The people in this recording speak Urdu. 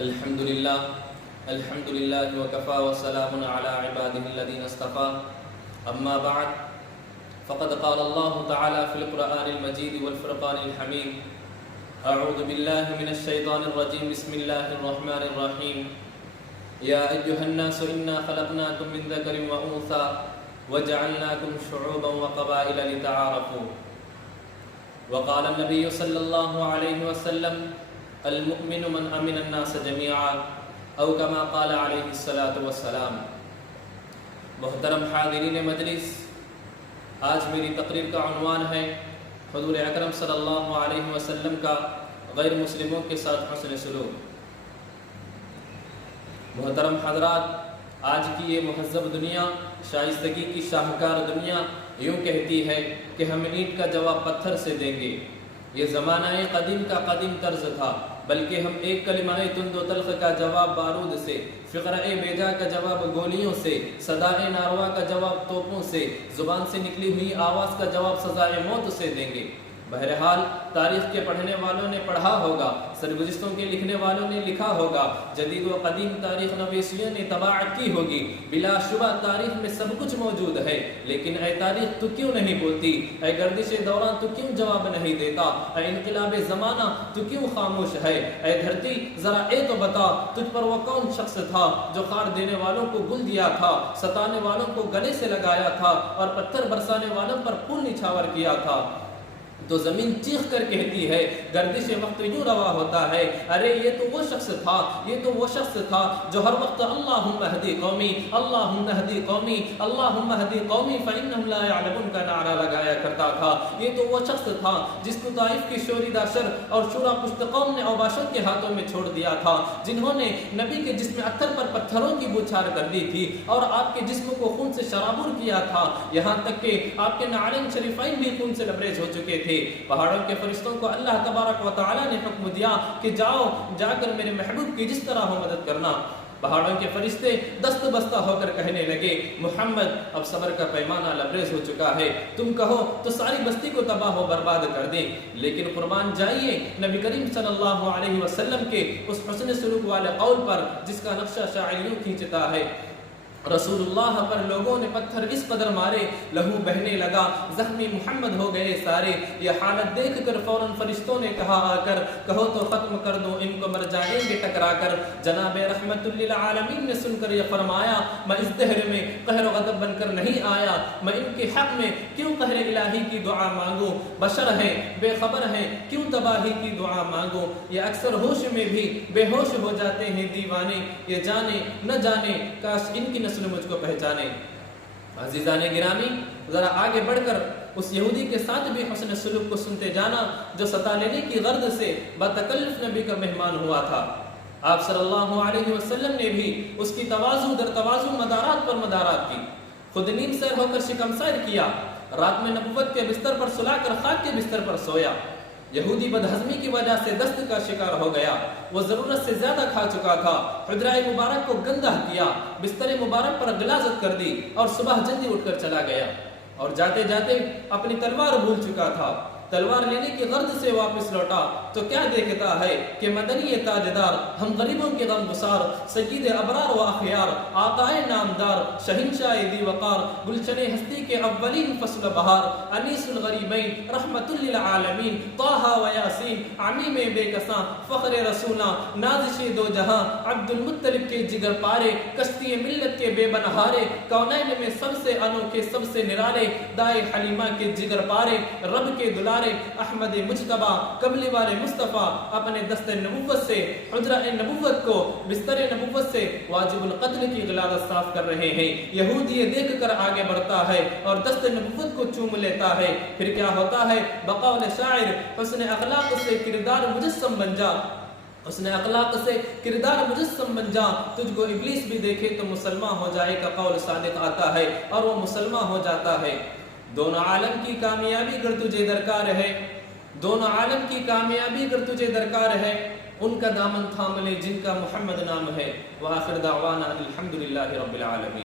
الحمد لله وكفى وسلام على عباده الذين اصطفى أما بعد فقد قال الله تعالى في القرآن المجيد والفرقان الحميد أعوذ بالله من الشيطان الرجيم بسم الله الرحمن الرحيم يا أيها الناس إنا خلقناكم من ذكر وأنثى وجعلناكم شعوبا وقبائل لتعارفوا وقال النبي صلى الله عليه وسلم المؤمن من امن الناس جميعا او كما قال علیہ الصلاۃ والسلام۔ محترم حاضرین مجلس، آج میری تقریر کا عنوان ہے حضور اکرم صلی اللہ علیہ وسلم کا غیر مسلموں کے ساتھ حسن سلوک۔ محترم حضرات، آج کی یہ مہذب دنیا، شائستگی کی شاہکار دنیا یوں کہتی ہے کہ ہم اینٹ کا جواب پتھر سے دیں گے۔ یہ زمانہ قدیم کا قدیم طرز تھا، بلکہ ہم ایک کلمہ تند و تلخ کا جواب بارود سے، فقرہ بیجا کا جواب گولیوں سے، صدائے ناروا کا جواب توپوں سے، زبان سے نکلی ہوئی آواز کا جواب سزائے موت سے دیں گے۔ بہرحال تاریخ کے پڑھنے والوں نے پڑھا ہوگا، سرگزشتوں کے لکھنے والوں نے لکھا ہوگا، جدید و قدیم تاریخ نویسیوں نے طباعت کی ہوگی۔ بلا شبہ تاریخ میں سب کچھ موجود ہے، لیکن اے تاریخ تو کیوں نہیں بولتی؟ اے گردش دوران تو کیوں جواب نہیں دیتا؟ اے انقلاب زمانہ تو کیوں خاموش ہے؟ اے دھرتی ذرا اے تو بتا، تجھ پر وہ کون شخص تھا جو خار دینے والوں کو گل دیا تھا، ستانے والوں کو گلے سے لگایا تھا اور پتھر برسانے والوں پر پھول نچھاور کیا تھا؟ تو زمین چیخ کر کہتی ہے، گردش وقت یوں روا ہوتا ہے، ارے یہ تو وہ شخص تھا، یہ تو وہ شخص تھا جو ہر وقت اللہم اہدی قومی، اللہم اہدی قومی، اللہم اہدی قومی فإنہم لا يعلمون کا نعرہ لگایا کرتا تھا۔ یہ تو وہ شخص تھا جس کو طائف کی شوریدہ شر اور شورا پشت قوم نے اوباشت کے ہاتھوں میں چھوڑ دیا تھا، جنہوں نے نبی کے جسم اتھر پر پتھروں کی بوچھار کر دی تھی اور آپ کے جسم کو خون سے شرابور کیا تھا، یہاں تک کہ آپ کے نعلین شریفین بھی خون سے لبریز ہو چکے تھے۔ پہاڑوں کے فرشتوں کو اللہ تبارک و تعالی نے حکم دیا کہ جاؤ جا کر میرے محبوب کی جس طرح ہو مدد کرنا۔ پہاڑوں کے فرشتے دست بستہ ہو کر کہنے لگے، محمد اب صبر کا پیمانہ لبریز ہو چکا ہے، تم کہو تو ساری بستی کو تباہ و برباد کر دیں۔ لیکن قربان جائیے نبی کریم صلی اللہ علیہ وسلم کے اس حسن سلوک والے قول پر جس کا نقشہ شاعر یوں کھینچتا ہے، رسول اللہ پر لوگوں نے پتھر اس قدر مارے لہو بہنے لگا، زخمی محمد ہو گئے سارے۔ یہ حالت دیکھ کر فوراً فرشتوں نے کہا آ کر، کہو تو ختم کر دو ان کو، مر جائیں گے ٹکرا کر۔ جناب رحمت للعالمین نے سن کر یہ فرمایا، میں اس دہر میں قہر و غضب بن کر نہیں آیا، میں ان کے حق میں کیوں قہر الہی کی دعا مانگوں؟ بشر ہیں، بے خبر ہیں، کیوں تباہی کی دعا مانگوں؟ یہ اکثر ہوش میں بھی بے ہوش ہو جاتے ہیں دیوانے، یہ جانے نہ جانے کاش ان کی نسل مجھ کو پہچانے۔ عزیزان گرامی، ذرا آگے بڑھ کر اس یہودی کے ساتھ بھی حسن سلوک کو سنتے جانا جو ستا لینے کی غرض سے بتکلف نبی کا مہمان ہوا تھا۔ آپ صلی اللہ علیہ وسلم نے بھی اس کی تواضع در تواضع مدارات پر مدارات کی، خود نیم سیر ہو کر شکم سیر کیا، رات میں نبوت کے بستر پر سلا کر خاک کے بستر پر سویا۔ یہودی بدہضمی کی وجہ سے دست کا شکار ہو گیا، وہ ضرورت سے زیادہ کھا چکا تھا، حجرہ مبارک کو گندہ کیا، بستر مبارک پر غلاظت کر دی اور صبح جلدی اٹھ کر چلا گیا اور جاتے جاتے اپنی تلوار بھول چکا تھا۔ تلوار لینے کی غرض سے واپس لوٹا تو کیا دیکھتا ہے کہ مدنی تاجدار، ہم غریبوں کے غم گسار، سید ابرار و اخیار، آقائے نامدار، شہنشاہ دی وقار، گلشن ہستی کے اولین فصل بہار، انیس الغریبین، رحمت للعالمین، طٰہٰ و یاسین، عمیم بے کساں، فخر رسولاں، نازش دو جہاں، عبد المطلب کے جگر پارے، کشتی ملت کے بے بنہارے، کونین میں سب سے انوکھے سب سے نرالے، دائے حلیمہ کے جگر پارے، رب کے دلارے، احمد مجتبہ، کملی والے مصطفیٰ، اپنے دست نبوت سے حجرہ نبوت کو بستر نبوت سے واجب القتل کی غلاظت صاف کر رہے ہیں۔ یہودی یہ دیکھ کر آگے بڑھتا ہے اور دست نبوت کو چوم لیتا ہے، پھر کیا ہوتا ہے؟ بقول شاعر، حسن اخلاق سے کردار مجسم بن جا، حسن اخلاق سے کردار مجسم بن جا، تجھ کو ابلیس بھی دیکھے تو مسلمان ہو جائے کا قول صادق آتا ہے اور وہ مسلمان ہو جاتا ہے۔ دونوں عالم کی کامیابی اگر تجھے درکار ہے، دونوں عالم کی کامیابی اگر تجھے درکار ہے، ان کا دامن تھام لے جن کا محمد نام ہے۔ وآخر دعوانا الحمدللہ رب العالمین۔